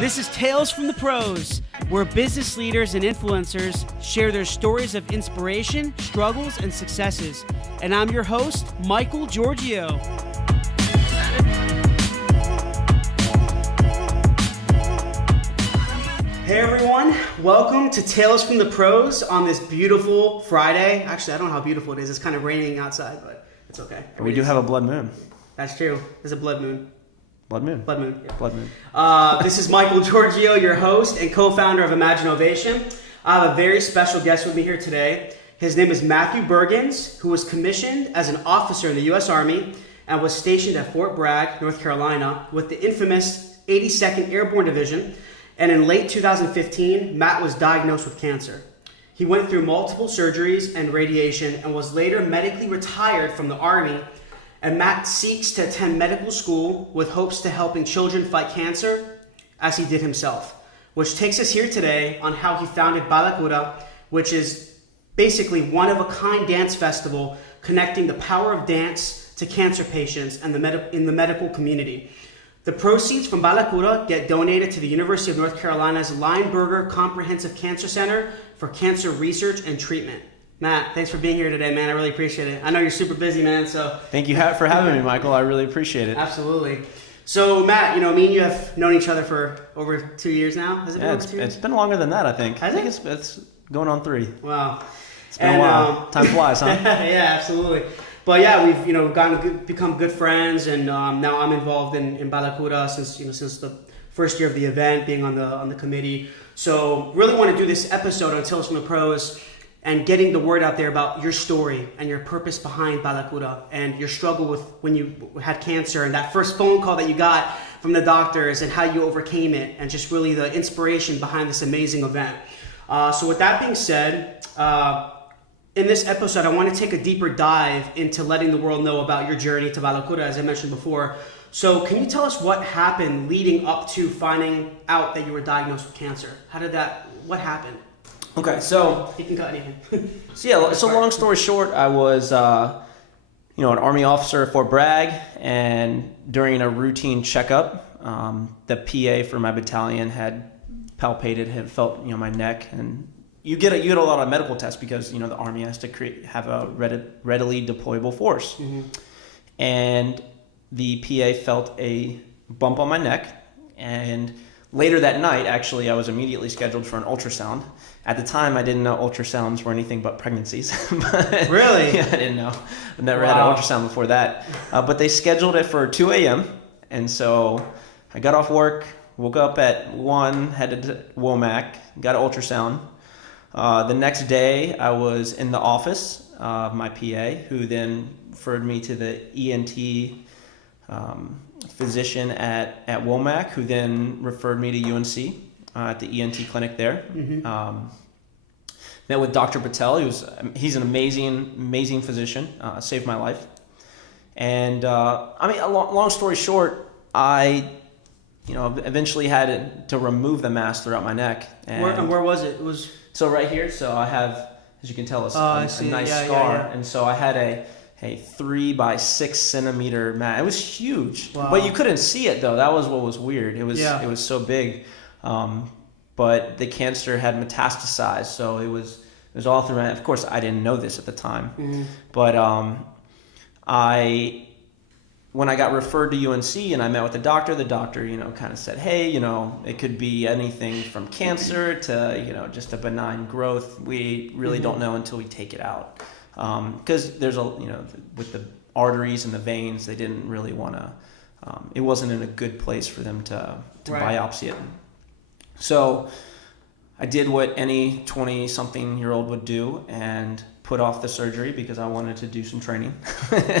This is Tales from the Pros, where business leaders and influencers share their stories of inspiration, struggles, and successes. And I'm your host, Michael Giorgio. Hey everyone, welcome to Tales from the Pros on this beautiful Friday. Actually, I don't know how beautiful it is. It's kind of raining outside, but it's okay. We do have a blood moon. That's true. There's a blood moon. Blood moon. Blood moon. Yeah. Blood moon. This is Michael Giorgio, your host and co-founder of Imagine Ovation. I have a very special guest with me here today. His name is Matthew Bergens, who was commissioned as an officer in the U.S. Army and was stationed at Fort Bragg, North Carolina, with the infamous 82nd Airborne Division. And in late 2015, Matt was diagnosed with cancer. He went through multiple surgeries and radiation and was later medically retired from the Army. And Matt seeks to attend medical school with hopes to helping children fight cancer, as he did himself. Which takes us here today on how he founded BailaCura, which is basically one-of-a-kind dance festival connecting the power of dance to cancer patients and in the medical community. The proceeds from BailaCura get donated to the University of North Carolina's Lineberger Comprehensive Cancer Center for cancer research and treatment. Matt, thanks for being here today, man. I really appreciate it. I know you're super busy, man, so... Thank you for having me, Michael. I really appreciate it. Absolutely. So, Matt, me and you have known each other for over 2 years now. Has it been over 2 years? It's been longer than that, I think. Has I think it's going on 3. Wow. It's been a while. Time flies, huh? Yeah, absolutely. But yeah, we've become good friends, and now I'm involved in BailaCura since the first year of the event, being on the committee. So really want to do this episode on Tales from the Pros and getting the word out there about your story and your purpose behind BailaCura and your struggle with when you had cancer and that first phone call that you got from the doctors and how you overcame it and just really the inspiration behind this amazing event. So with that being said, in this episode, I want to take a deeper dive into letting the world know about your journey to BailaCura, as I mentioned before. So can you tell us what happened leading up to finding out that you were diagnosed with cancer? What happened? Okay, so... You can cut anything. So long story short, I was, an Army officer at Fort Bragg, and during a routine checkup, the PA for my battalion had felt, my neck, and you get a lot of medical tests because, the Army has to have a readily deployable force. Mm-hmm. And the PA felt a bump on my neck, and later that night, actually, I was immediately scheduled for an ultrasound. At the time, I didn't know ultrasounds were anything but pregnancies. Really? Yeah, I didn't know. I never had an ultrasound before that. But they scheduled it for 2 a.m., and so I got off work, woke up at 1, headed to Womack, got an ultrasound. The next day, I was in the office of my PA, who then referred me to the ENT physician at Womack, who then referred me to UNC at the ENT clinic there. Mm-hmm. Met with Dr. Patel. He's an amazing physician. Saved my life. And long story short, I eventually had to remove the mass throughout my neck. And where was it? It was so right here. So I have, as you can tell, a nice scar. Yeah. And so I had a 3 by 6 centimeter mass. It was huge, but you couldn't see it though. That was what was weird. It was so big, but the cancer had metastasized, so it was all through. Of course, I didn't know this at the time, mm-hmm. But when I got referred to UNC and I met with the doctor kind of said, hey, it could be anything from cancer to just a benign growth. We really mm-hmm. don't know until we take it out. Because there's with the arteries and the veins, they didn't really want to, it wasn't in a good place for them to biopsy it. So I did what any 20-something-year-old would do and put off the surgery because I wanted to do some training.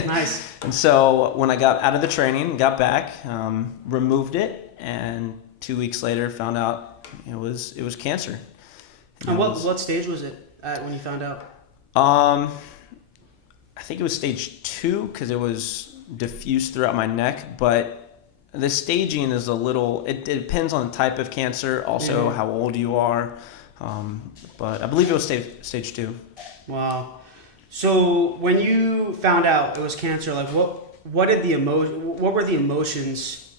Nice. And so when I got out of the training, got back, removed it, and 2 weeks later found out it was cancer. And what stage was it at when you found out? I think it was stage 2 because it was diffused throughout my neck, but the staging is it depends on the type of cancer, also how old you are, but I believe it was stage 2. Wow. So when you found out it was cancer, like what were the emotions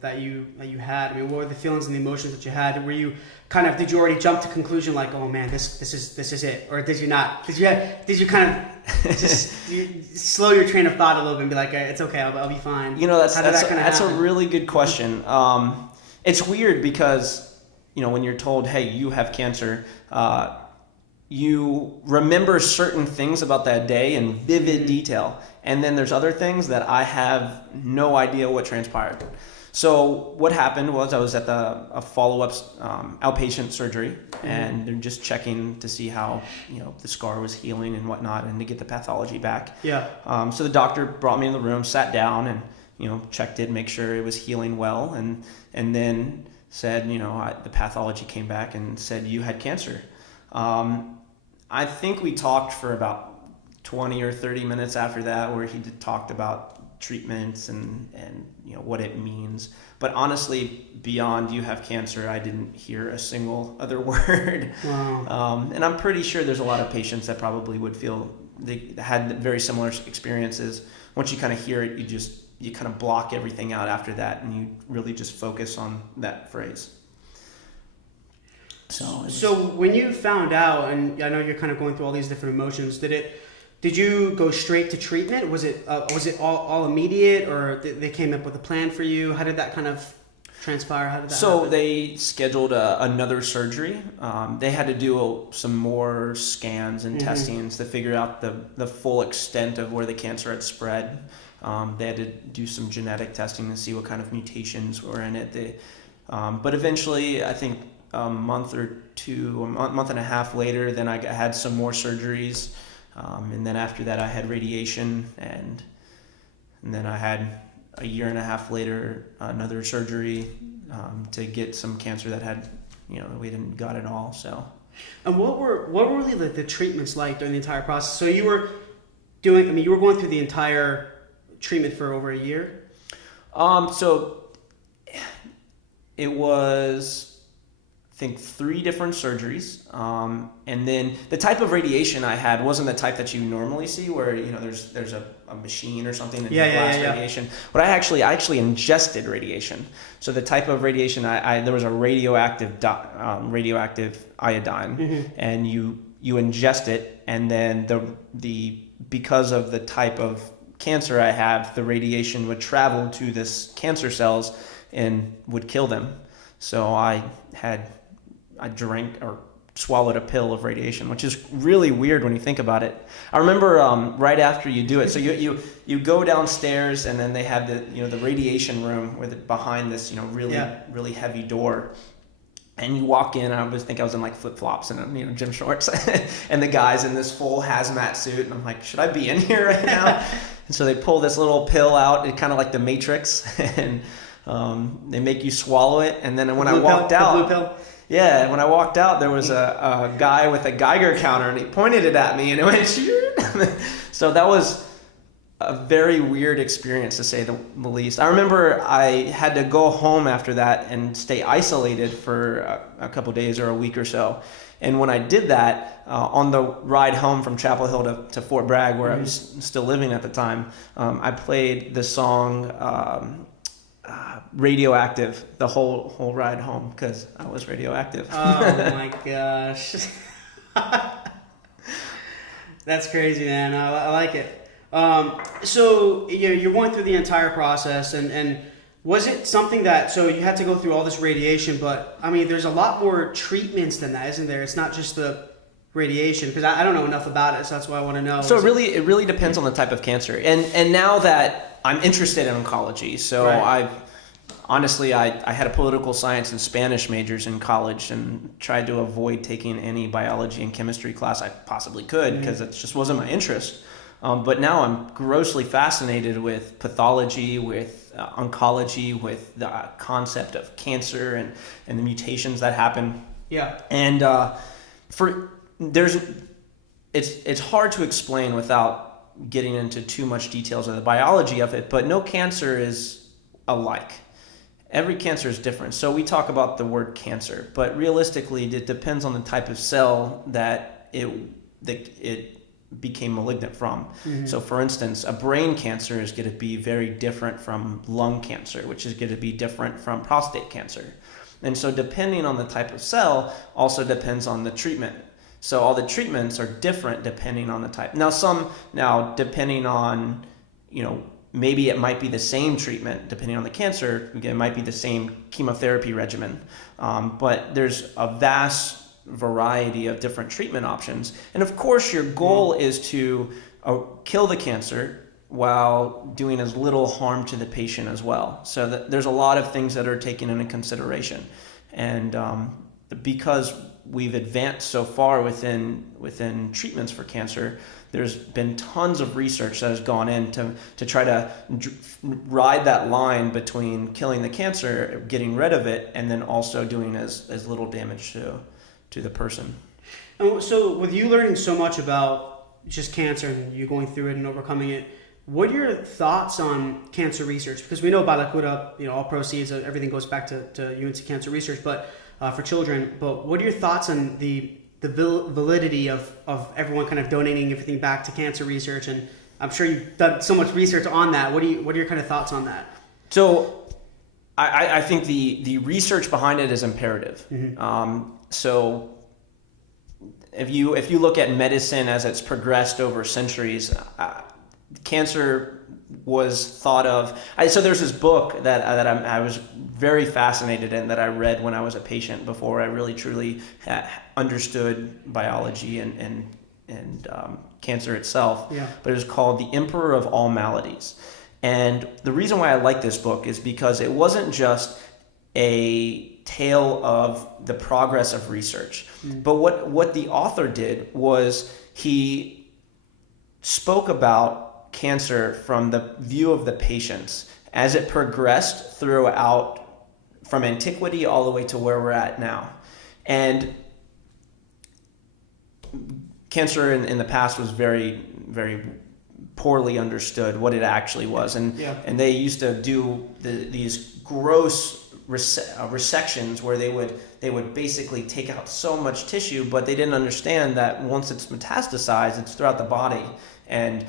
that you had? I mean, what were the feelings and the emotions that you had? Were you did you already jump to conclusion like, oh man, this is it, or did you not? Did you kind of just slow your train of thought a little bit and be like, it's okay, I'll be fine? That's a really good question. It's weird because when you're told, hey, you have cancer, you remember certain things about that day in vivid detail. And then there's other things that I have no idea what transpired. So what happened was I was at a follow-up outpatient surgery, and they're just checking to see how the scar was healing and whatnot, and to get the pathology back. Yeah. So the doctor brought me in the room, sat down, and checked it, make sure it was healing well, and then said, the pathology came back and said you had cancer. I think we talked for about 20 or 30 minutes after that, where he talked about treatments and what it means. But honestly, beyond you have cancer, I didn't hear a single other word. Wow. And I'm pretty sure there's a lot of patients that probably would feel they had very similar experiences. Once you kind of hear it, you kind of block everything out after that, and you really just focus on that phrase. So when you found out, and I know you're kind of going through all these different emotions, did you go straight to treatment? Was it all immediate, or they came up with a plan for you? How did that kind of transpire? How did that happen? They scheduled another surgery. They had to do some more scans and testings to figure out the full extent of where the cancer had spread. They had to do some genetic testing to see what kind of mutations were in it. But eventually, I think a month and a half later, then I had some more surgeries. And then after that, I had radiation, and then I had a year and a half later another surgery to get some cancer that had, we didn't got it all. So. And what were really the treatments like during the entire process? So you were you were going through the entire treatment for over a year? So it was, I think, 3 different surgeries, and then the type of radiation I had wasn't the type that you normally see, where there's a machine or something and blast radiation. But I actually ingested radiation. So the type of radiation there was a radioactive iodine, and you ingest it, and then because of the type of cancer I have, the radiation would travel to this cancer cells and would kill them. So I drank or swallowed a pill of radiation, which is really weird when you think about it. I remember right after you do it, so you go downstairs, and then they have the radiation room behind this really heavy door, and you walk in. I was in like flip flops and gym shorts, and the guy's in this full hazmat suit, and I'm like, should I be in here right now? And so they pull this little pill out, kind of like the Matrix, and they make you swallow it, and then when I walked out. The blue pill? Yeah, when I walked out, there was a guy with a Geiger counter, and he pointed it at me, and it went shoot. So that was a very weird experience, to say the least. I remember I had to go home after that and stay isolated for a couple days or a week or so. And when I did that, on the ride home from Chapel Hill to Fort Bragg, where I was still living at the time, I played the song Radioactive the whole ride home, because I was radioactive. Oh my gosh. That's crazy, man. I like it. So you're going through the entire process, and was it something that, so you had to go through all this radiation, but I mean, there's a lot more treatments than that, isn't there? It's not just the radiation, because I don't know enough about it, so that's why I want to know. So it really depends on the type of cancer, and now that I'm interested in oncology, so right. I had a political science and Spanish majors in college, and tried to avoid taking any biology and chemistry class I possibly could, because it just wasn't my interest. But now I'm grossly fascinated with pathology, with oncology, with the concept of cancer and the mutations that happen. Yeah. And it's hard to explain without getting into too much details of the biology of it, but no cancer is alike. Every cancer is different. So we talk about the word cancer, but realistically, it depends on the type of cell that it became malignant from. So for instance, a brain cancer is going to be very different from lung cancer, which is going to be different from prostate cancer. And so depending on the type of cell also depends on the treatment. So all the treatments are different depending on the type. Now depending on, maybe it might be the same treatment depending on the cancer. It might be the same chemotherapy regimen. But there's a vast variety of different treatment options. And of course, your goal is to kill the cancer while doing as little harm to the patient as well. So there's a lot of things that are taken into consideration. And because we've advanced so far within treatments for cancer, there's been tons of research that has gone in to try to ride that line between killing the cancer, getting rid of it, and then also doing as little damage to the person. And so with you learning so much about just cancer and you going through it and overcoming it, what are your thoughts on cancer research? Because we know BailaCura, all proceeds, everything goes back to UNC Cancer Research, but for children. But what are your thoughts on the validity of everyone kind of donating everything back to cancer research? And I'm sure you've done so much research on that. What are your kind of thoughts on that? So I think the research behind it is imperative. So if you look at medicine as it's progressed over centuries, cancer was thought of. So there's this book that I was very fascinated in that I read when I was a patient before I really truly understood biology and cancer itself. Yeah. But it was called The Emperor of All Maladies. And the reason why I like this book is because it wasn't just a tale of the progress of research, but what the author did was he spoke about cancer from the view of the patients as it progressed throughout from antiquity all the way to where we're at now. And cancer in the past was very, very poorly understood what it actually was. And they used to do these gross resections where they would basically take out so much tissue, but they didn't understand that once it's metastasized, it's throughout the body. And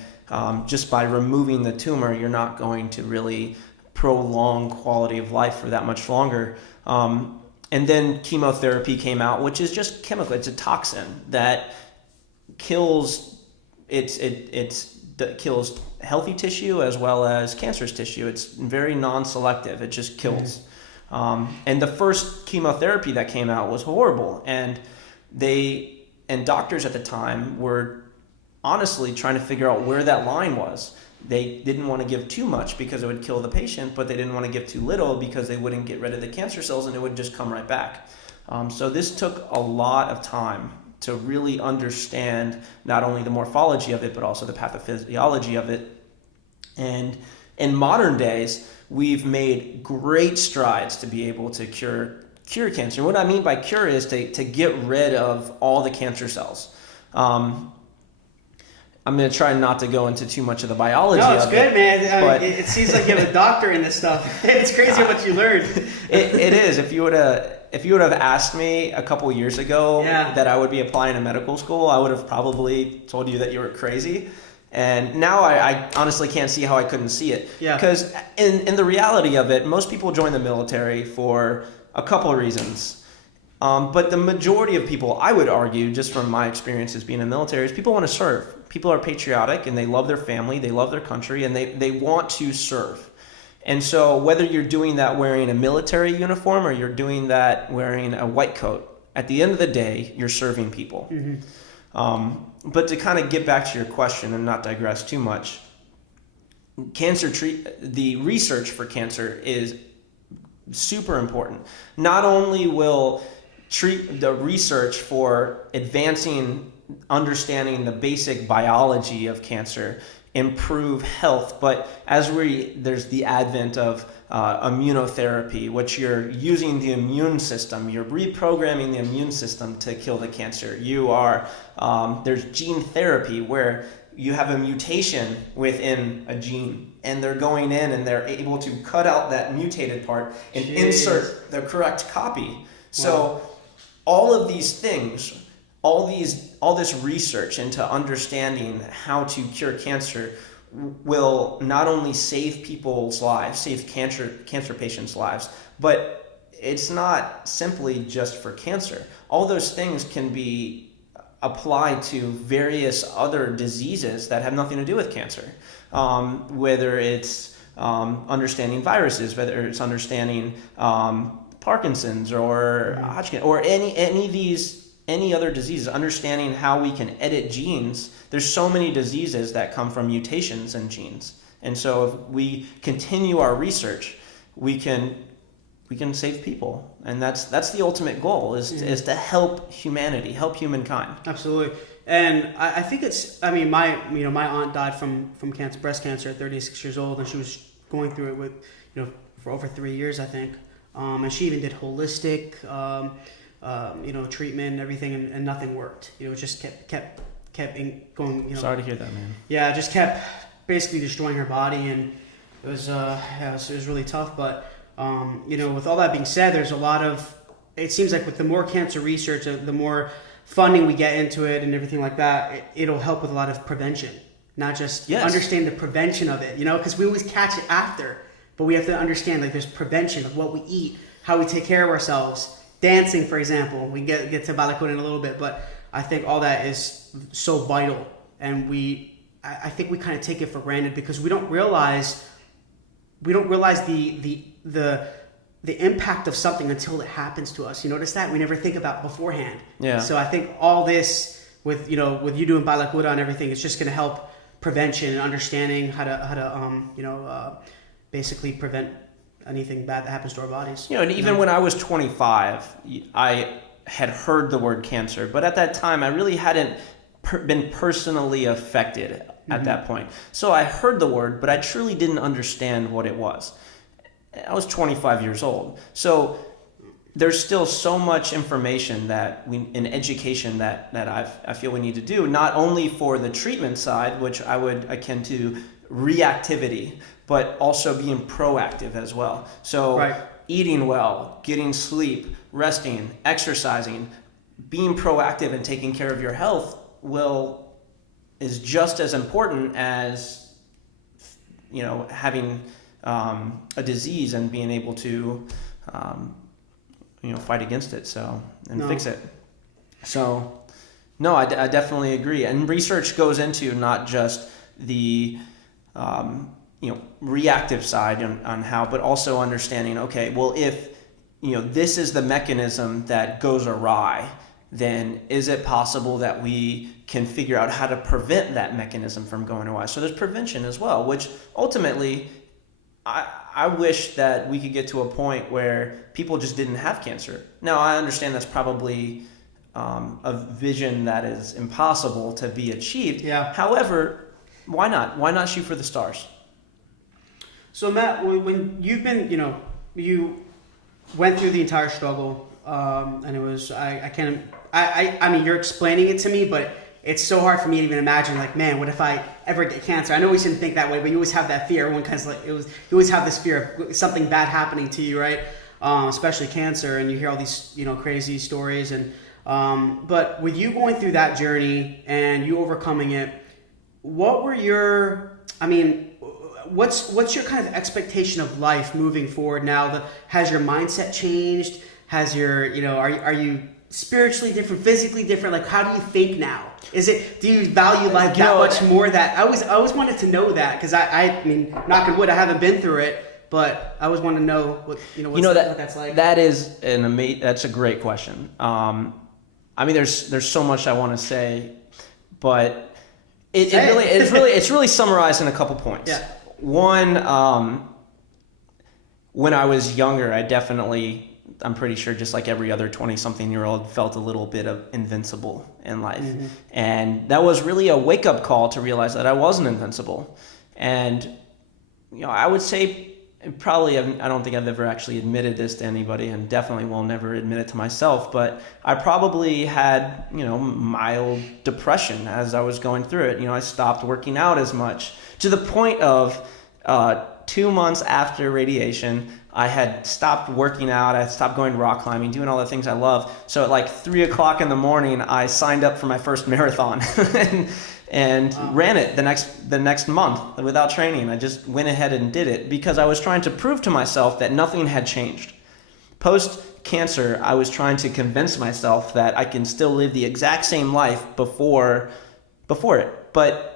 just by removing the tumor, you're not going to really prolong quality of life for that much longer. And then chemotherapy came out, which is just chemical. It's a toxin that kills. It kills healthy tissue as well as cancerous tissue. It's very non-selective. It just kills. And the first chemotherapy that came out was horrible, and doctors at the time were honestly trying to figure out where that line was. They didn't want to give too much because it would kill the patient, but they didn't want to give too little because they wouldn't get rid of the cancer cells and it would just come right back. So this took a lot of time to really understand not only the morphology of it, but also the pathophysiology of it. And in modern days, we've made great strides to be able to cure cancer. What I mean by cure is to get rid of all the cancer cells. I'm going to try not to go into too much of the biology of it. No, it's good, man. It seems like you have a doctor in this stuff. It's crazy how much you learned. It is. If you would have asked me a couple years ago that I would be applying to medical school, I would have probably told you that you were crazy. And now I honestly can't see how I couldn't see it. Yeah. Because in the reality of it, most people join the military for a couple of reasons. But the majority of people, I would argue, just from my experiences being in the military, is people want to serve. People are patriotic and they love their family, they love their country, and they want to serve. And so whether you're doing that wearing a military uniform or you're doing that wearing a white coat, at the end of the day, you're serving people. But to kind of get back to your question and not digress too much, the research for cancer is super important. Not only will the research for advancing understanding the basic biology of cancer improve health, but there's the advent of immunotherapy, which you're using the immune system, you're reprogramming the immune system to kill the cancer. There's gene therapy where you have a mutation within a gene and they're going in and they're able to cut out that mutated part and insert the correct copy. So all of these things all this research into understanding how to cure cancer will not only save people's lives, save cancer patients' lives, but it's not simply just for cancer. All those things can be applied to various other diseases that have nothing to do with cancer, whether it's understanding viruses, whether it's understanding Parkinson's or Hodgkin or any other diseases, understanding how we can edit genes. There's so many diseases that come from mutations in genes. And so if we continue our research, we can save people. And that's the ultimate goal is to help humanity, help humankind. Absolutely. And I think my aunt died from cancer, breast cancer at 36 years old, and she was going through it with, for over 3 years, I think. And she even did holistic, treatment and everything, and nothing worked. It just kept going. Sorry to hear that, man. Yeah, it just kept basically destroying her body, and it was really tough. But with all that being said, there's a lot of. It seems like with the more cancer research, the more funding we get into it, and everything like that, it'll help with a lot of prevention. Not just understand the prevention of it, because we always catch it after, but we have to understand like there's prevention of what we eat, how we take care of ourselves. Dancing, for example, we get to BailaCura in a little bit, but I think all that is so vital, and I think we kind of take it for granted because we don't realize the impact of something until it happens to us. You notice that we never think about beforehand. Yeah. So I think all this with you doing BailaCura and everything, it's just going to help prevention and understanding how to basically prevent anything bad that happens to our bodies. And even when I was 25, I had heard the word cancer, but at that time I really hadn't been personally affected at that point. So I heard the word, but I truly didn't understand what it was. I was 25 years old. So there's still so much information in education that I feel we need to do, not only for the treatment side, which I would akin to reactivity, but also being proactive as well. So eating well, getting sleep, resting, exercising, being proactive and taking care of your health is just as important as having a disease and being able to fight against it fix it. So no, I definitely agree. And research goes into not just the reactive side on how, but also understanding, okay, well, if, this is the mechanism that goes awry, then is it possible that we can figure out how to prevent that mechanism from going awry? So there's prevention as well, which ultimately I wish that we could get to a point where people just didn't have cancer. Now, I understand that's probably a vision that is impossible to be achieved. Yeah. However, why not? Why not shoot for the stars? So Matt, when you've been, you went through the entire struggle, and it was, I mean, you're explaining it to me, but it's so hard for me to even imagine, like, man, what if I ever get cancer? I know we shouldn't think that way, but you always have that fear. Everyone kind of you always have this fear of something bad happening to you, right? Especially cancer, and you hear all these, crazy stories. And but with you going through that journey and you overcoming it, what were your, what's your kind of expectation of life moving forward now? Has your mindset changed? Has your, are you spiritually different, physically different? Like, how do you think now? Do you value life that much more? That I always wanted to know that, because I mean, knock on wood, I haven't been through it, but I always want to know what that's like. That is that's a great question. There's so much I want to say, but it's really summarized in a couple points. Yeah. One, when I was younger, I'm pretty sure, just like every other 20-something-year-old, felt a little bit of invincible in life. Mm-hmm. And that was really a wake-up call to realize that I wasn't invincible. And, I would say probably, I don't think I've ever actually admitted this to anybody, and definitely will never admit it to myself, but I probably had, mild depression as I was going through it. I stopped working out as much, to the point of 2 months after radiation, I had stopped working out. I had stopped going rock climbing, doing all the things I love. So at like 3 o'clock in the morning, I signed up for my first marathon and ran it the next month without training. I just went ahead and did it because I was trying to prove to myself that nothing had changed. Post-cancer, I was trying to convince myself that I can still live the exact same life before it. But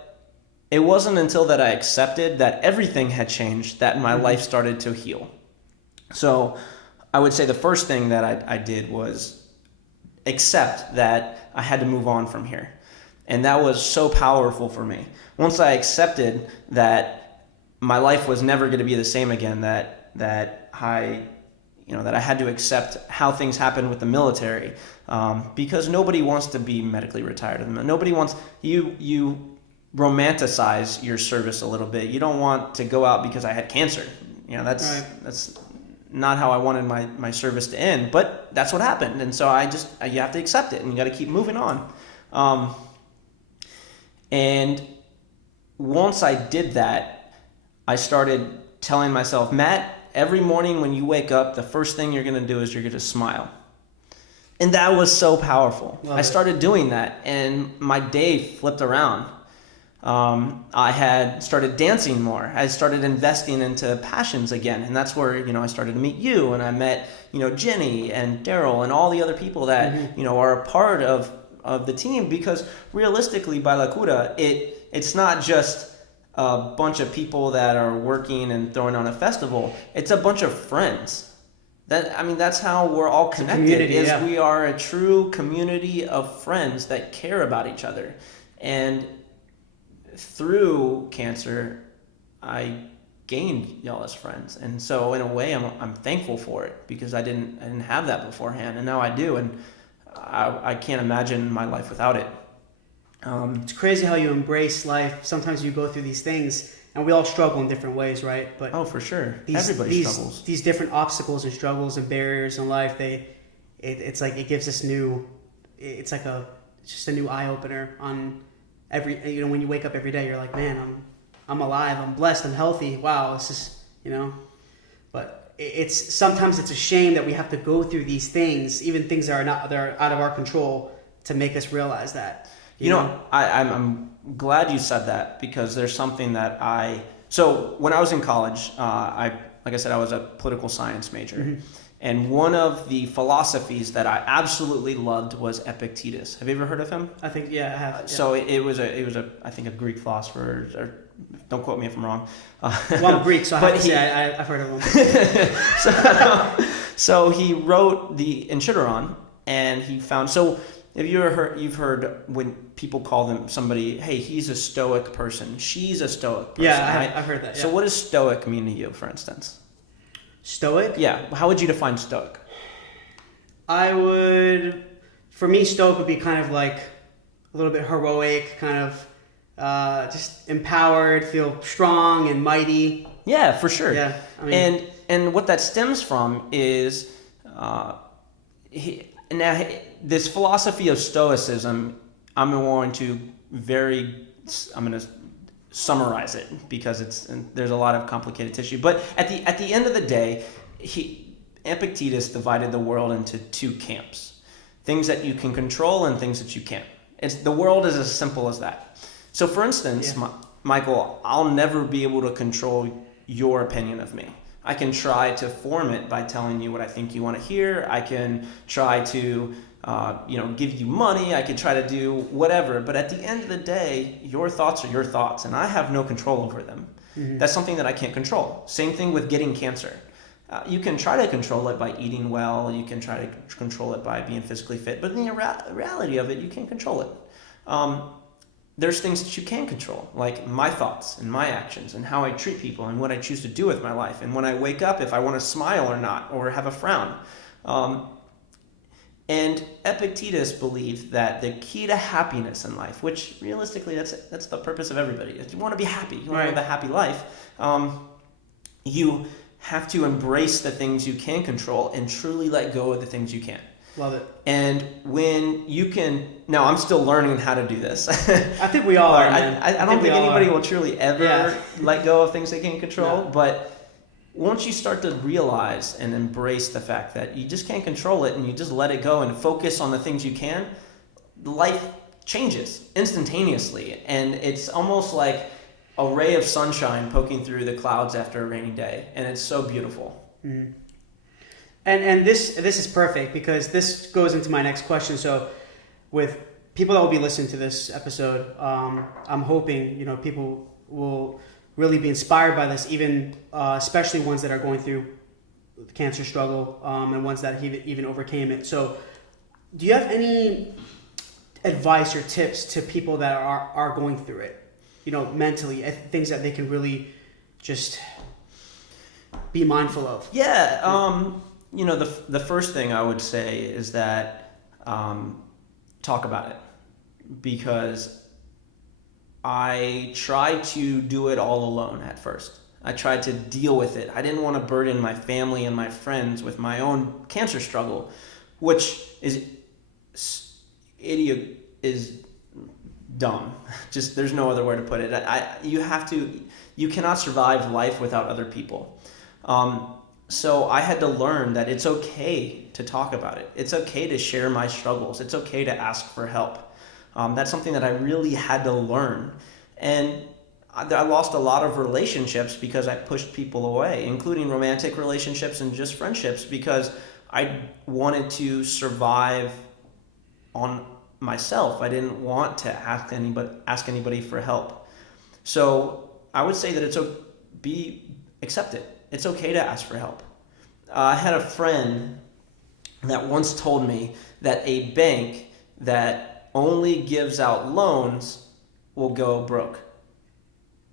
it wasn't until that I accepted that everything had changed that my life started to heal. So I would say the first thing that I did was accept that I had to move on from here. And that was so powerful for me. Once I accepted that my life was never going to be the same again, that I had to accept how things happen with the military, because nobody wants to be medically retired. Nobody wants you romanticize your service a little bit. You don't want to go out because I had cancer. That's not how I wanted my service to end, but that's what happened. And so you have to accept it and you got to keep moving on. And once I did that, I started telling myself, Matt, every morning when you wake up, the first thing you're going to do is you're going to smile. And that was so powerful. I started doing that and my day flipped around. I had started dancing more. I started investing into passions again. And that's where, I started to meet you, and I met, Jenny and Daryl and all the other people that, are a part of the team, because realistically, BailaCura, it's not just a bunch of people that are working and throwing on a festival. It's a bunch of friends. That's how we're all connected. We are a true community of friends that care about each other. And through cancer, I gained y'all as friends, and so in a way, I'm thankful for it, because I didn't have that beforehand, and now I do, and I can't imagine my life without it. It's crazy how you embrace life. Sometimes you go through these things, and we all struggle in different ways, right? But for sure, everybody struggles. These different obstacles and struggles and barriers in life, it's like it gives us it's just a new eye opener on. When you wake up every day, you're like, man, I'm alive, I'm blessed, I'm healthy. Wow, this is, But sometimes it's a shame that we have to go through these things, even things that are out of our control, to make us realize that. I'm glad you said that, because there's something that so when I was in college, like I said, I was a political science major. Mm-hmm. And one of the philosophies that I absolutely loved was Epictetus. Have you ever heard of him? I think, yeah, I have. Yeah. So it was I think a Greek philosopher. Or don't quote me if I'm wrong. Well, I'm Greek, so I have to say I've heard of him. So he wrote the Encheideron, and he found. So have you ever heard? You've heard when people call somebody, hey, he's a Stoic person. She's a Stoic person. Yeah, right? I've heard that. Yeah. So what does Stoic mean to you, for instance? Stoic? Yeah. How would you define Stoic? For me, Stoic would be kind of like a little bit heroic, kind of just empowered, feel strong and mighty. Yeah, for sure. Yeah. And what that stems from is this philosophy of Stoicism. I'm going to summarize it, because there's a lot of complicated tissue. But at the end of the day, Epictetus divided the world into two camps: things that you can control and things that you can't. The world is as simple as that. So, for instance, Michael, I'll never be able to control your opinion of me. I can try to form it by telling you what I think you want to hear. I can try to give you money. I could try to do whatever. But at the end of the day, your thoughts are your thoughts, and I have no control over them. Mm-hmm. That's something that I can't control. Same thing with getting cancer. You can try to control it by eating well. You can try to control it by being physically fit. But in the reality of it, you can't control it. There's things that you can control, like my thoughts and my actions and how I treat people and what I choose to do with my life. And when I wake up, if I want to smile or not, or have a frown. And Epictetus believed that the key to happiness in life, which realistically that's the purpose of everybody. If you want to be happy, you want to live a happy life, you have to embrace the things you can control and truly let go of the things you can't. Love it. And when you can, now I'm still learning how to do this. I think we all are, man. I don't think anybody will truly ever let go of things they can't control. No. But once you start to realize and embrace the fact that you just can't control it and you just let it go and focus on the things you can, life changes instantaneously. And it's almost like a ray of sunshine poking through the clouds after a rainy day. And it's so beautiful. Mm-hmm. And this is perfect because this goes into my next question. So with people that will be listening to this episode, I'm hoping, people will really be inspired by this, even especially ones that are going through the cancer struggle and ones that even overcame it. So do you have any advice or tips to people that are going through it, mentally, things that they can really just be mindful of? Yeah. The first thing I would say is that talk about it, because I tried to do it all alone at first. I tried to deal with it. I didn't want to burden my family and my friends with my own cancer struggle, which is dumb. Just there's no other way to put it. You cannot survive life without other people. So I had to learn that it's okay to talk about it. It's okay to share my struggles. It's okay to ask for help. That's something that I really had to learn. And I lost a lot of relationships because I pushed people away, including romantic relationships and just friendships, because I wanted to survive on myself. I didn't want to ask anybody for help. So I would say that accept it. It's okay to ask for help. I had a friend that once told me that a bank that only gives out loans will go broke.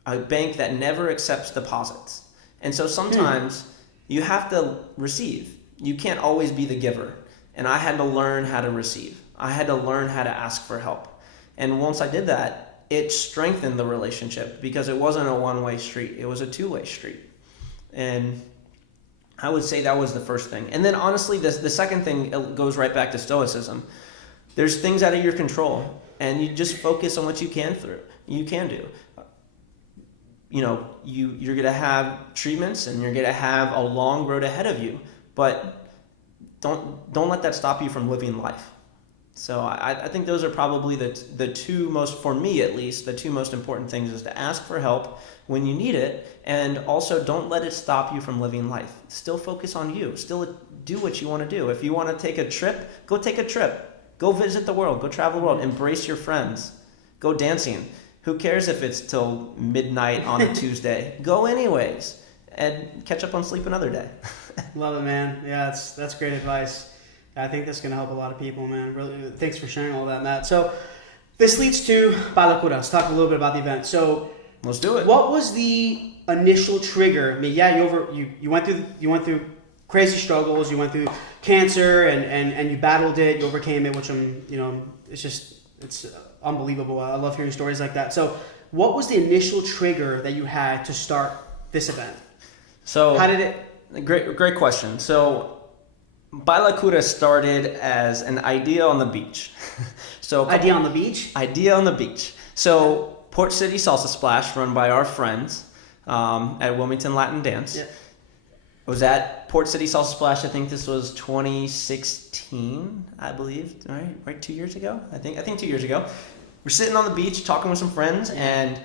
A bank that never accepts deposits. And so sometimes you have to receive. You can't always be the giver. And I had to learn how to receive. I had to learn how to ask for help. And once I did that, it strengthened the relationship because it wasn't a one-way street. It was a two-way street. And I would say that was the first thing. And then honestly, the second thing goes right back to stoicism. There's things out of your control, and you just focus on what you can do. You're going to have treatments, and you're going to have a long road ahead of you, but don't let that stop you from living life. So I think those are probably the two most, for me at least, the two most important things is to ask for help when you need it, and also don't let it stop you from living life. Still focus on you. Still do what you want to do. If you want to take a trip, go take a trip. Go visit the world. Go travel the world. Embrace your friends. Go dancing. Who cares if it's till midnight on a Tuesday? Go anyways, and catch up on sleep another day. Love it, man. Yeah, that's great advice. I think that's going to help a lot of people, man. Really, thanks for sharing all that, Matt. So this leads to BailaCura. Let's talk a little bit about the event. So let's do it. What was the initial trigger? I mean, yeah, you went through crazy struggles. You went through cancer and you battled it. You overcame it, which it's unbelievable. I love hearing stories like that. So what was the initial trigger that you had to start this event? So how did it? Great question. So BailaCura started as an idea on the beach. Idea on the beach? Idea on the beach. So Port City Salsa Splash, run by our friends at Wilmington Latin Dance. Yeah. Was at Port City Salsa Splash. I think this was 2016, I believe. Right, 2 years ago. I think 2 years ago. We're sitting on the beach talking with some friends, and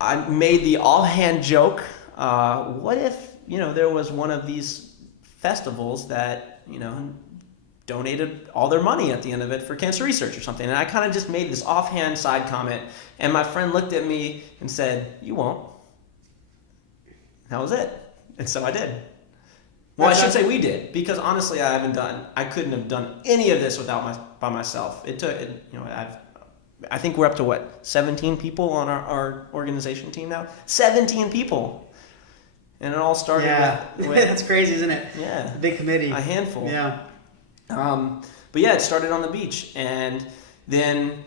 I made the offhand joke. What if there was one of these festivals that donated all their money at the end of it for cancer research or something? And I kind of just made this offhand side comment, and my friend looked at me and said, "You won't." That was it. And so I did. Well, I should say we did, because honestly, I couldn't have done any of this by myself. I think we're up to 17 people on our organization team now. 17 people. And it all started with that's crazy, isn't it? Yeah. A big committee. A handful. Yeah. But yeah, it started on the beach, and then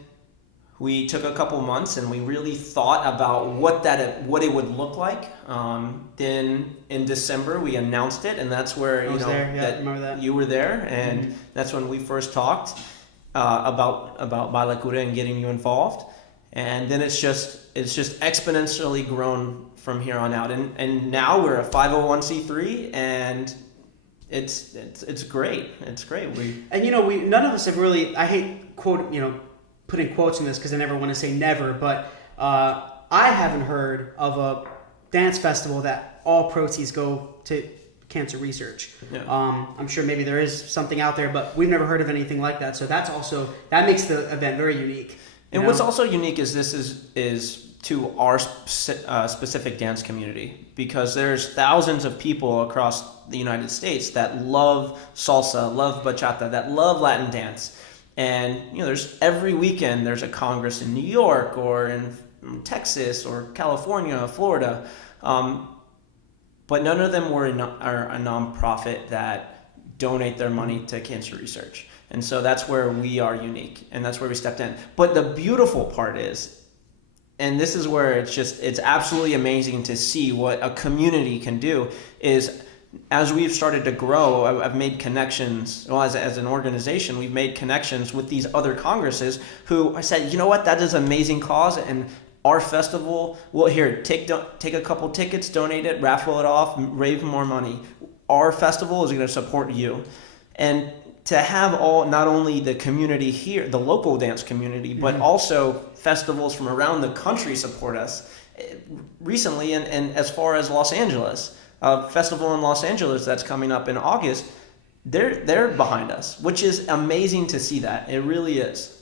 we took a couple months and we really thought about what it would look like. Then in December we announced it, and that's where remember that. You were there, and that's when we first talked about BailaCura and getting you involved. And then it's just exponentially grown from here on out, and now we're a 501c3, and it's great. It's great. None of us have really. I hate putting quotes in this because I never want to say never, but I haven't heard of a dance festival that all proceeds go to cancer research. Yeah. I'm sure maybe there is something out there, but we've never heard of anything like that. So that makes the event very unique. And what's also unique is this is to our specific dance community, because there's thousands of people across the United States that love salsa, love bachata, that love Latin dance. And there's every weekend there's a congress in New York or in Texas or California, Florida, but none of them are a nonprofit that donate their money to cancer research. And so that's where we are unique, and that's where we stepped in. But the beautiful part is, and this is where it's absolutely amazing to see what a community can do, is as we've started to grow, I've made connections. Well, as an organization, we've made connections with these other congresses who I said, you know what, that is an amazing cause, and our festival, well, here, take a couple tickets, donate it, raffle it off, raise more money. Our festival is going to support you. And to have not only the community here, the local dance community, but also festivals from around the country support us. Recently, and as far as Los Angeles, a festival in Los Angeles that's coming up in August, they're behind us, which is amazing to see that. It really is.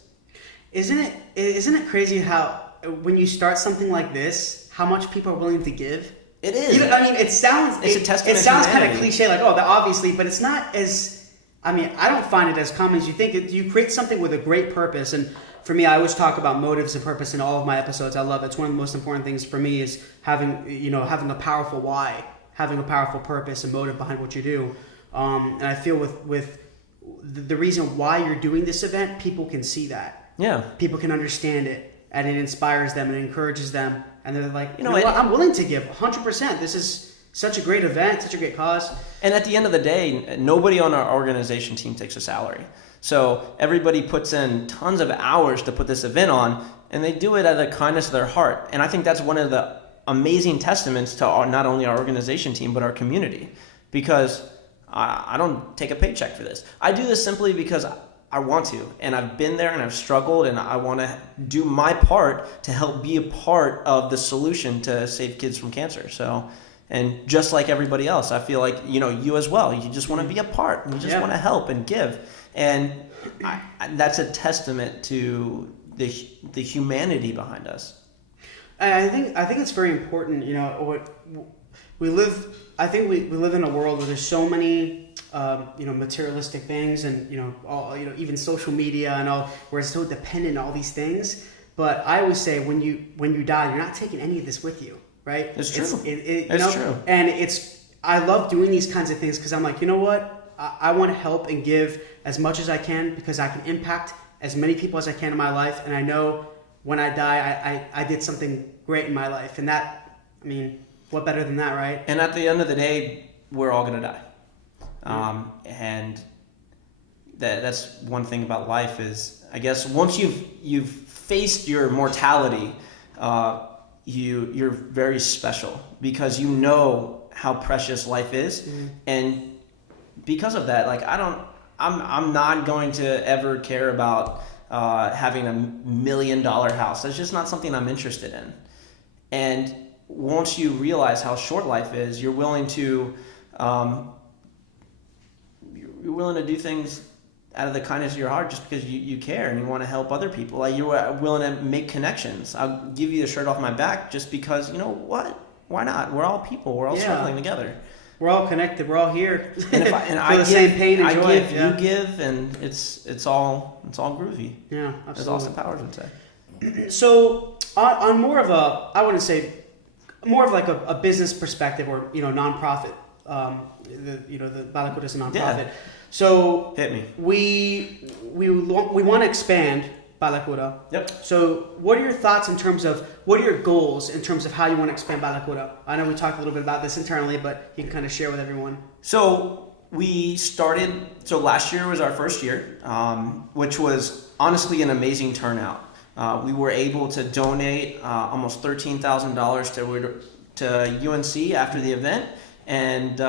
Isn't it crazy how when you start something like this, how much people are willing to give? It is. It sounds a testament. It sounds to kind of cliche, like obviously, but it's not as. I don't find it as common as you think. You create something with a great purpose, and for me, I always talk about motives and purpose in all of my episodes. I love it. It's one of the most important things for me is having a powerful why, having a powerful purpose and motive behind what you do. And I feel with the reason why you're doing this event, people can see that. Yeah. People can understand it, and it inspires them and encourages them, and they're like, you know what, I'm willing to give 100%. This is such a great event, such a great cause. And at the end of the day, nobody on our organization team takes a salary. So everybody puts in tons of hours to put this event on, and they do it out of the kindness of their heart. And I think that's one of the amazing testaments to not only our organization team, but our community. Because I don't take a paycheck for this. I do this simply because I want to. And I've been there and I've struggled, and I want to do my part to help be a part of the solution to save kids from cancer. So. And just like everybody else, I feel like, you as well, you just want to be a part. You just want to help and give. And that's a testament to the humanity behind us. I think it's very important, we live in a world where there's so many, materialistic things and, even social media and all, where it's so dependent on all these things. But I always say when you die, you're not taking any of this with you. Right? It's true. It's true. And I love doing these kinds of things because I'm like, you know what? I want to help and give as much as I can because I can impact as many people as I can in my life. And I know when I die, I did something great in my life. And what better than that, right? And at the end of the day, we're all going to die. And that's one thing about life is, I guess, once you've faced your mortality, you're very special because you know how precious life is. And because of that, like I'm not going to ever care about having $1 million house. That's just not something I'm interested in. And once you realize how short life is, you're willing to do things out of the kindness of your heart just because you care and you want to help other people. Like you're willing to make connections. I'll give you the shirt off my back just because, you know what? Why not? We're all people. We're all struggling together. We're all connected. We're all here. I the same pain and joy. You give, and it's all groovy. Yeah, absolutely. As Austin Powers would say. So on more of I wouldn't say more of like a business perspective or nonprofit. The BailaCura is a nonprofit. Yeah. So hit me. We want to expand BailaCura. Yep. So what are your thoughts in terms of, what are your goals in terms of how you want to expand BailaCura? I know we talked a little bit about this internally, but you can kind of share with everyone. So we started, so last year was our first year, which was honestly an amazing turnout. We were able to donate almost $13,000 to UNC after the event. And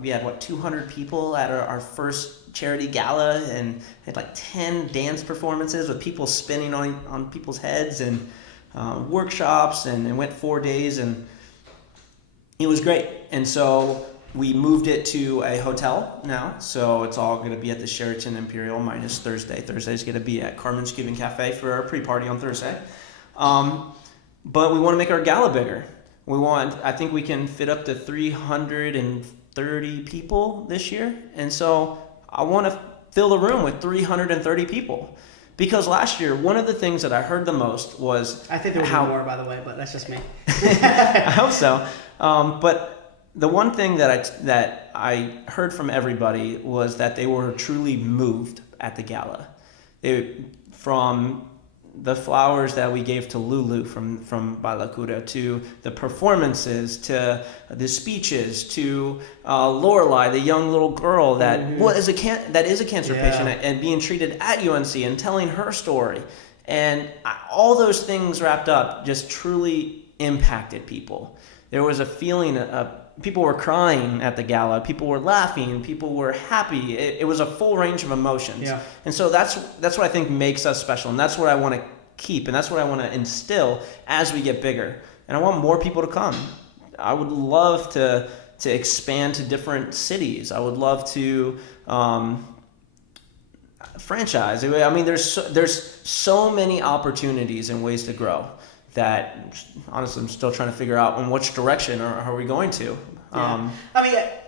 we had, 200 people at our first charity gala, and had like 10 dance performances with people spinning on people's heads, and workshops, and it went 4 days, and it was great. And so we moved it to a hotel now, so it's all going to be at the Sheraton Imperial minus Thursday. Thursday's going to be at Carmen's Cuban Cafe for our pre-party on Thursday. But we want to make our gala bigger. I think we can fit up to 330 people this year. And so I want to fill the room with 330 people. Because last year, one of the things that I heard the most was... I think there will be more, by the way, but that's just me. I hope so. But the one thing that I heard from everybody was that they were truly moved at the gala. From the flowers that we gave to Lulu from BailaCura, to the performances, to the speeches, to Lorelai, the young little girl that is a cancer patient and being treated at UNC, and telling her story. And all those things wrapped up just truly impacted people. There was a feeling of people were crying at the gala, people were laughing, people were happy. It was a full range of emotions. Yeah. And so that's what I think makes us special, and that's what I want to keep, and that's what I want to instill as we get bigger. And I want more people to come. I would love to expand to different cities. I would love to franchise. I mean, there's so many opportunities and ways to grow that honestly I'm still trying to figure out in which direction are we going to. I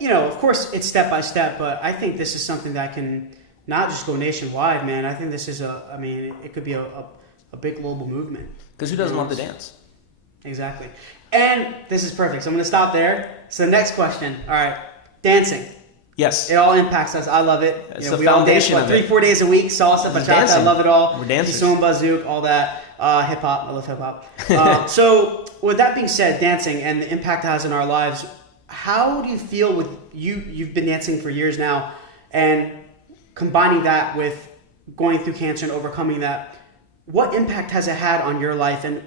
mean, of course it's step by step, but I think this is something that can not just go nationwide, man. I think this is it could be a big global movement. Because who doesn't love to dance? Exactly. And this is perfect. So I'm going to stop there. So the next question. All right. Dancing. Yes. It all impacts us. I love it. It's the we foundation all dance 3-4 days a week. Salsa, bachata. I love it all. We're dancing. Kizomba, zouk, all that. Hip hop. I love hip hop. So with that being said, dancing and the impact it has in our lives, how do you feel with you've been dancing for years now, and combining that with going through cancer and overcoming that? What impact has it had on your life, and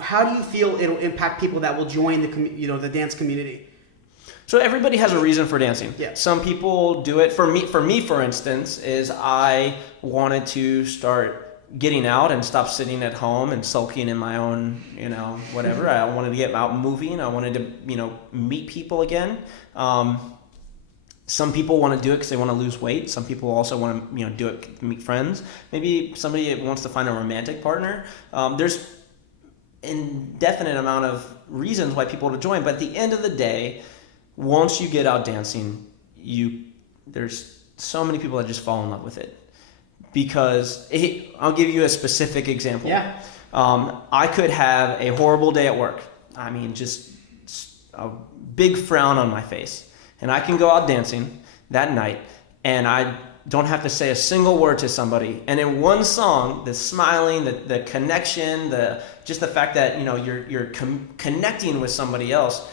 how do you feel it'll impact people that will join the dance community? So everybody has a reason for dancing. Yeah. Some people do it. For me, for instance, is I wanted to start getting out and stop sitting at home and sulking in my own, whatever. I wanted to get out moving. I wanted to, meet people again. Some people want to do it because they want to lose weight. Some people also want to, do it to meet friends. Maybe somebody wants to find a romantic partner. There's indefinite amount of reasons why people want to join. But at the end of the day, once you get out dancing, there's so many people that just fall in love with it. Because I'll give you a specific example. Yeah. I could have a horrible day at work. I mean, just a big frown on my face. And I can go out dancing that night, and I don't have to say a single word to somebody. And in one song, the smiling, the connection, just the fact that you're connecting with somebody else,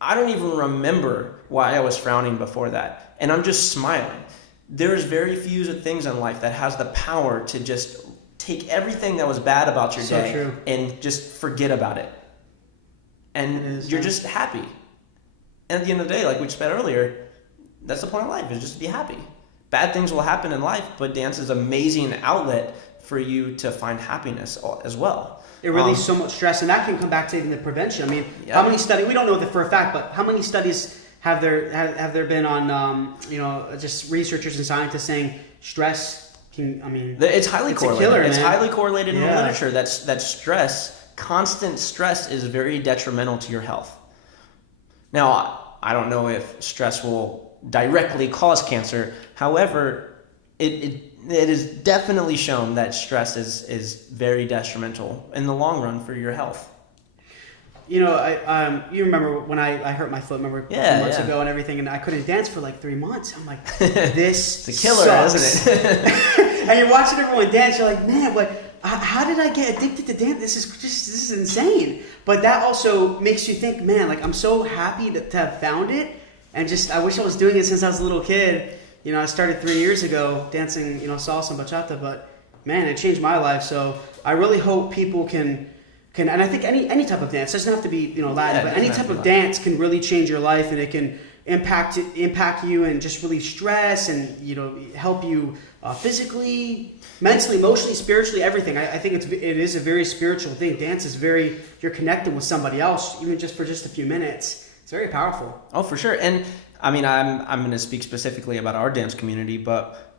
I don't even remember why I was frowning before that, and I'm just smiling. There's very few things in life that has the power to just take everything that was bad about your day and just forget about it, and you're just happy. And at the end of the day, like we said earlier, that's the point of life, is just to be happy. Bad things will happen in life, but dance is an amazing outlet for you to find happiness as well. It relieves so much stress, and that can come back to even the prevention. I mean, how many studies, we don't know that for a fact, but how many studies have there been on, just researchers and scientists saying stress can, it's highly correlated. Killer, it's highly correlated in the literature that stress, constant stress, is very detrimental to your health. Now, I don't know if stress will directly cause cancer. However, it is definitely shown that stress is very detrimental in the long run for your health. You remember when I hurt my foot, a few months ago and everything, and I couldn't dance for like 3 months. I'm like, this it's a killer, sucks. isn't it? And you're watching everyone dance. You're like, man, what? How did I get addicted to dance? This is insane. But that also makes you think, man, like I'm so happy to have found it, and just I wish I was doing it since I was a little kid. You know, I started 3 years ago dancing, you know, salsa and bachata, but man, it changed my life. So I really hope people can, and I think any type of dance, doesn't have to be, you know, Latin, but any type of dance can really change your life, and it can impact you and just really stress and, you know, help you physically, mentally, emotionally, spiritually, everything. I think it is a very spiritual thing. Dance is you're connected with somebody else, even just for just a few minutes. It's very powerful. Oh, for sure. And I mean, I'm going to speak specifically about our dance community, but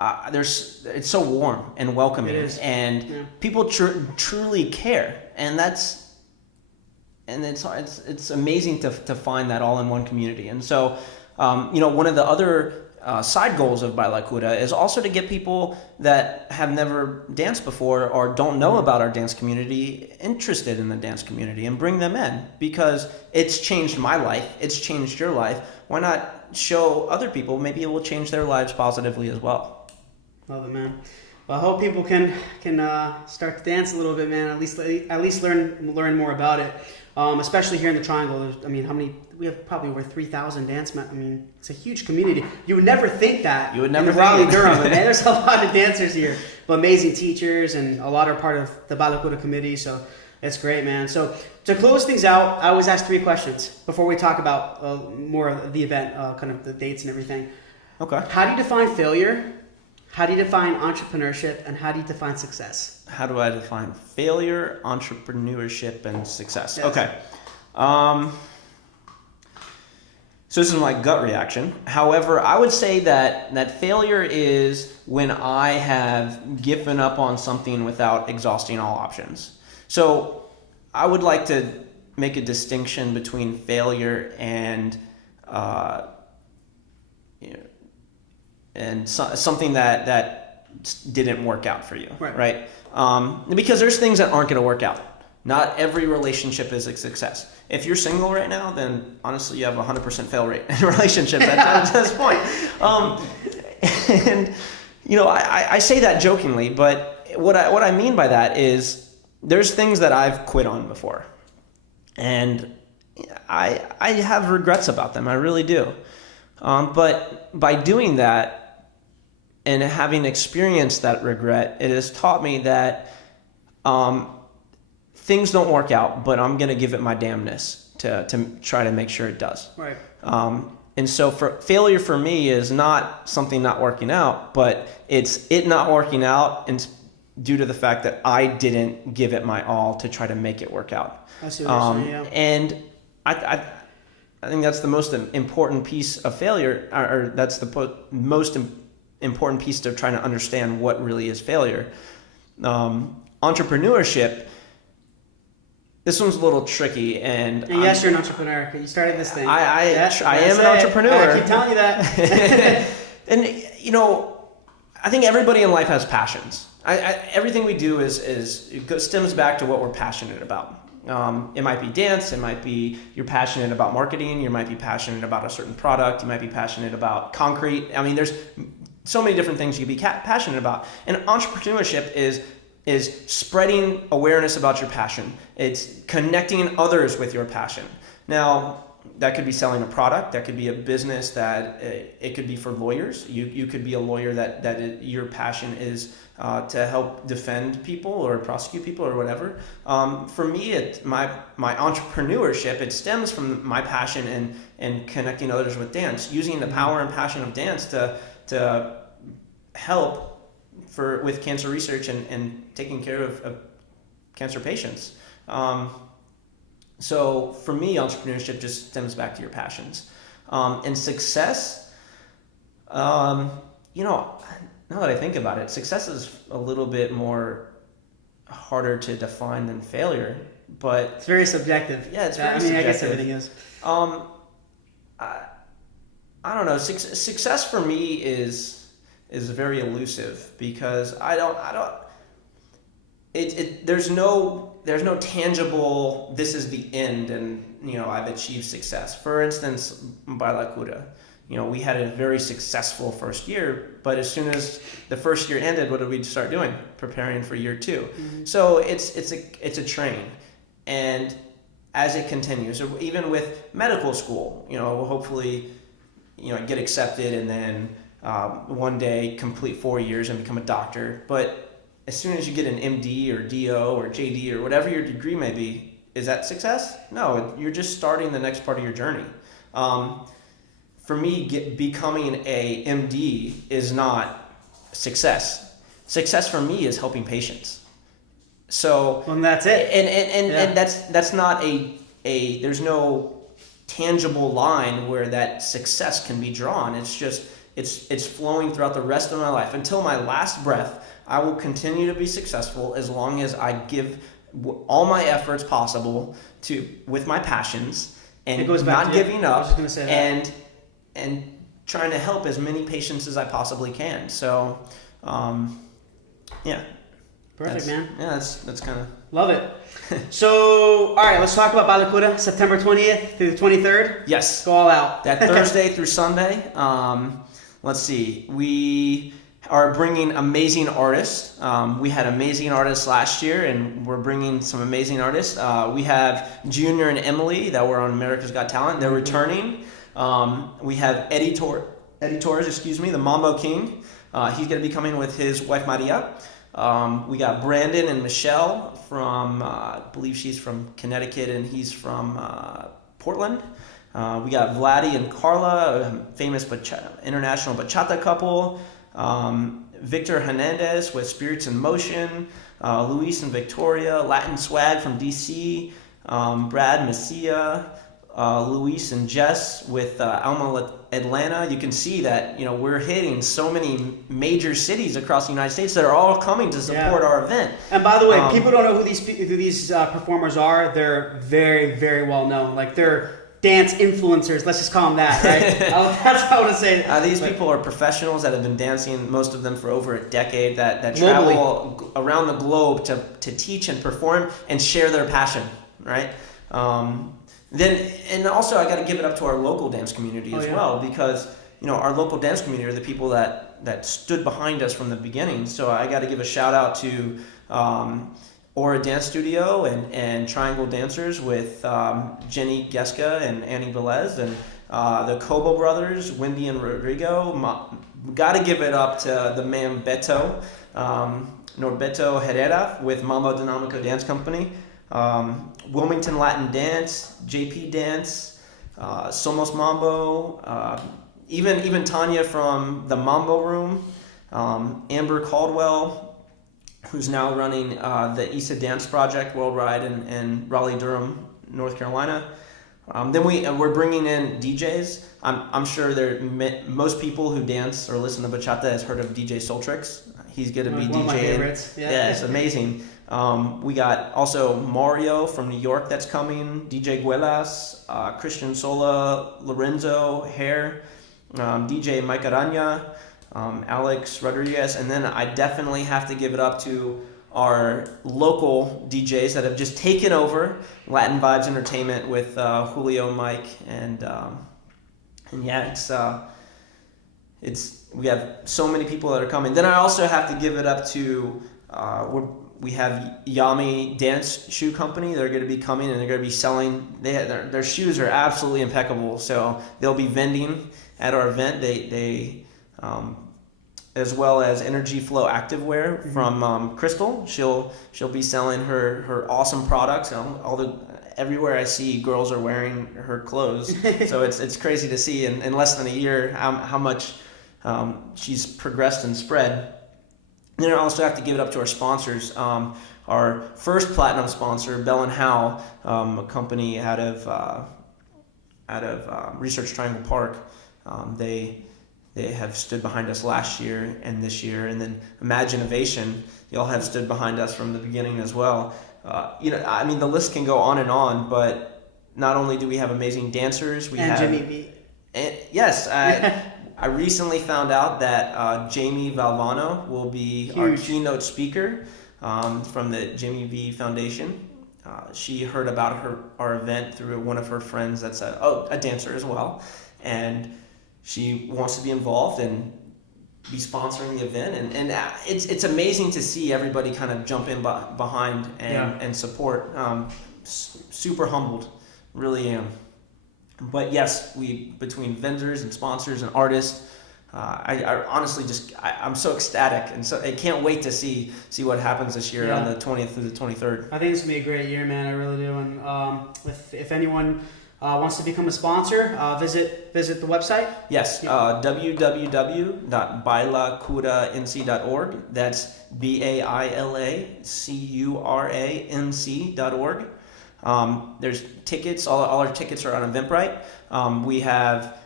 it's so warm and welcoming, It is. and people truly care, and it's amazing to find that all in one community. And so, you know, one of the other side goals of BailaCura is also to get people that have never danced before or don't know about our dance community interested in the dance community, and bring them in, because it's changed my life. It's changed your life. Why not show other people? Maybe it will change their lives positively as well. Love it, man. Well, I hope people can start to dance a little bit, man. At least learn more about it. Especially here in the Triangle. I mean, we have probably over 3,000 dance. I mean, it's a huge community. You would never think that. You would never in think Raleigh, it. Durham. Man, there's a lot of dancers here, but amazing teachers, and a lot are part of the BailaCura committee. So it's great, man. So to close things out, I always ask 3 questions before we talk about more of the event, kind of the dates and everything. Okay. How do you define failure? How do you define entrepreneurship, and how do you define success? How do I define failure, entrepreneurship, and success? Yes. Okay. So this is my gut reaction. However, I would say that failure is when I have given up on something without exhausting all options. So I would like to make a distinction between failure and something that didn't work out for you, right? Because there's things that aren't going to work out. Not every relationship is a success. If you're single right now, then honestly, you have a 100% fail rate in relationships at this point. And you know, I say that jokingly, but what I mean by that is there's things that I've quit on before, and I have regrets about them. I really do. But by doing that, and having experienced that regret, it has taught me that things don't work out, but I'm going to give it my damnness to try to make sure it does. Right. And so failure for me is not something not working out, but it's it not working out and due to the fact that I didn't give it my all to try to make it work out. I see what you're saying, yeah. And I think that's the most important piece of failure, or that's the most important piece to trying to understand what really is failure. Entrepreneurship, this one's a little tricky, and yes, you're an entrepreneur. You started this thing. I am an entrepreneur. I keep telling you that. And you know, I think everybody in life has passions. Everything we do stems back to what we're passionate about. It might be dance. It might be you're passionate about marketing. You might be passionate about a certain product. You might be passionate about concrete. I mean, there's so many different things you can be passionate about. And entrepreneurship is spreading awareness about your passion. It's connecting others with your passion. Now, that could be selling a product. That could be a business that it could be for lawyers. You could be a lawyer that your passion is to help defend people or prosecute people or whatever. For me, my entrepreneurship, it stems from my passion and connecting others with dance, using the power and passion of dance to help with cancer research and taking care of cancer patients. So for me, entrepreneurship just stems back to your passions. And success, you know, now that I think about it, success is a little bit more harder to define than failure, but It's very subjective. Yeah, it's very subjective. I guess subjective. everything is. I don't know. Success for me is very elusive because there's no tangible, this is the end and, you know, I've achieved success. For instance, BailaCura. we had a very successful first year, but as soon as the first year ended, what did we start doing? Preparing for year 2. Mm-hmm. So it's a train, and as it continues, or even with medical school, we'll hopefully, get accepted and then one day complete 4 years and become a doctor. But as soon as you get an MD or DO or JD or whatever your degree may be, is that success? No, you're just starting the next part of your journey. For me, becoming a MD is not success. Success for me is helping patients. So, and that's it. And that's not there's no tangible line where that success can be drawn. It's just it's flowing throughout the rest of my life until my last breath. I will continue to be successful as long as I give all my efforts possible with my passions and not giving up and trying to help as many patients as I possibly can. So, yeah. Perfect, man. Yeah, that's kind of... Love it. So, all right, let's talk about BailaCura, September 20th through the 23rd. Yes. Go all out. That Thursday through Sunday. Let's see. We are bringing amazing artists. We had amazing artists last year, and we're bringing some amazing artists. We have Junior and Emily that were on America's Got Talent. They're returning. We have Eddie Torres, the Mambo King. He's going to be coming with his wife Maria. We got Brandon and Michelle from, I believe she's from Connecticut and he's from Portland. We got Vladdy and Carla, a famous international bachata couple. Victor Hernandez with Spirits in Motion. Luis and Victoria, Latin Swag from DC. Brad Messia. Luis and Jess with Alma Atlanta. You can see that we're hitting so many major cities across the United States that are all coming to support our event. And by the way, people don't know who these performers are. They're very, very well known. Like they're dance influencers. Let's just call them that, right? That's how I want to say it. These people are professionals that have been dancing, most of them for over a decade, that travel around the globe to teach and perform and share their passion, right? And also I got to give it up to our local dance community as well, because our local dance community are the people that stood behind us from the beginning. So I got to give a shout out to Aura Dance Studio and Triangle Dancers with Jenny Geska and Annie Velez and the Cobo brothers, Wendy and Rodrigo. Got to give it up to the man Beto, Norberto Herrera with Mambo Dinamico Dance Company. Wilmington Latin Dance, JP Dance, Somos Mambo, even Tanya from the Mambo Room, Amber Caldwell, who's now running the ISA Dance Project worldwide in Raleigh-Durham, North Carolina. Then we're bringing in DJs. I'm sure most people who dance or listen to bachata has heard of DJ Soltrix. He's going to be DJing. One of my favorites. Yeah, it's amazing. We got also Mario from New York that's coming, DJ Guelas, Christian Sola, Lorenzo Hare, DJ Mike Aranya, Alex Rodriguez, and then I definitely have to give it up to our local DJs that have just taken over Latin Vibes Entertainment with Julio, Mike, and we have so many people that are coming. Then I also have to give it up to we have Yami Dance Shoe Company. They're going to be coming and they're going to be selling. Their shoes are absolutely impeccable. So they'll be vending at our event. They as well as Energy Flow Activewear from Crystal. She'll be selling her awesome products. Everywhere I see, girls are wearing her clothes. So it's crazy to see in less than a year how much she's progressed and spread. Then I also have to give it up to our sponsors. Our first platinum sponsor, Bell and Howell, a company out of Research Triangle Park. They have stood behind us last year and this year, and then Imaginovation, y'all have stood behind us from the beginning as well. The list can go on, but not only do we have amazing dancers, we have Jimmy B. Yes, I recently found out that Jamie Valvano will be our keynote speaker from the Jamie V Foundation. She heard about our event through one of her friends that's a dancer as well. And she wants to be involved and be sponsoring the event, and it's amazing to see everybody kind of jump in behind and support. Super humbled, really am. But yes, we, between vendors and sponsors and artists, I honestly I'm so ecstatic, and so I can't wait to see what happens this year on the 20th through the 23rd. I think it's gonna be a great year, man. I really do. And if anyone wants to become a sponsor, visit the website. Yes, www.BailaCuraNC.org. That's BailaCuranC.org. There's tickets. All our tickets are on Eventbrite. We have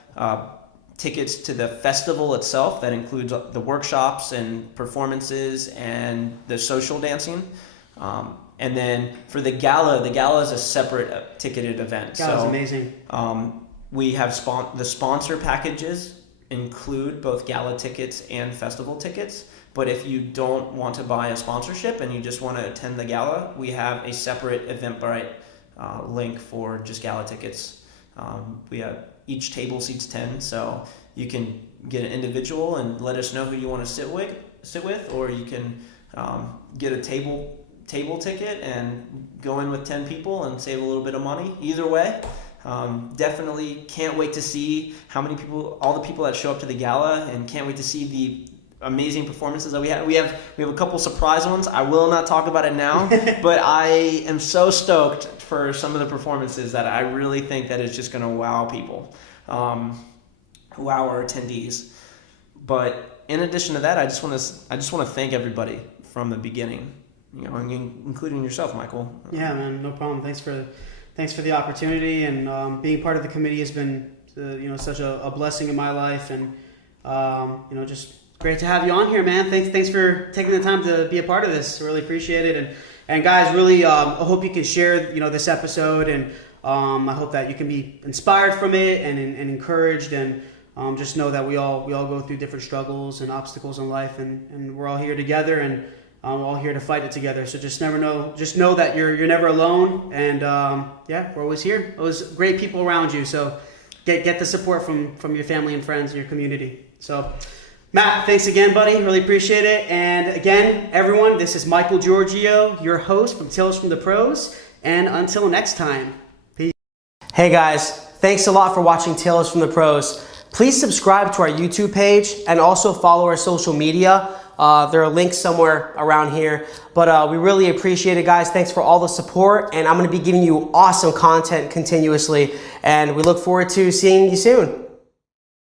tickets to the festival itself that includes the workshops and performances and the social dancing. And then for the gala is a separate ticketed event. Gala's amazing. We have the sponsor packages include both gala tickets and festival tickets. But if you don't want to buy a sponsorship and you just want to attend the gala, we have a separate Eventbrite link for just gala tickets. We have each table seats 10, so you can get an individual and let us know who you want to sit with, or you can get a table ticket and go in with 10 people and save a little bit of money. Either way, definitely can't wait to see all the people that show up to the gala, and can't wait to see the amazing performances that we have. We have a couple surprise ones. I will not talk about it now, but I am so stoked for some of the performances that I really think that it's just going to wow people, wow our attendees. But in addition to that, I just want to thank everybody from the beginning, including yourself, Michael. Yeah, man, no problem. Thanks for the opportunity, and being part of the committee has been such a blessing in my life, and just great to have you on here, man. Thanks for taking the time to be a part of this. Really appreciate it. And guys, really, I hope you can share, this episode, and I hope that you can be inspired from it and encouraged, and just know that we all go through different struggles and obstacles in life, and we're all here together, and we're all here to fight it together. So just know that you're never alone, and we're always here. Always great people around you. So get the support from your family and friends and your community. So, Matt, thanks again, buddy. Really appreciate it. And again, everyone, this is Michael Giorgio, your host from Tales from the Pros. And until next time, peace. Hey guys, thanks a lot for watching Tales from the Pros. Please subscribe to our YouTube page and also follow our social media. There are links somewhere around here. But we really appreciate it, guys. Thanks for all the support. And I'm going to be giving you awesome content continuously. And we look forward to seeing you soon.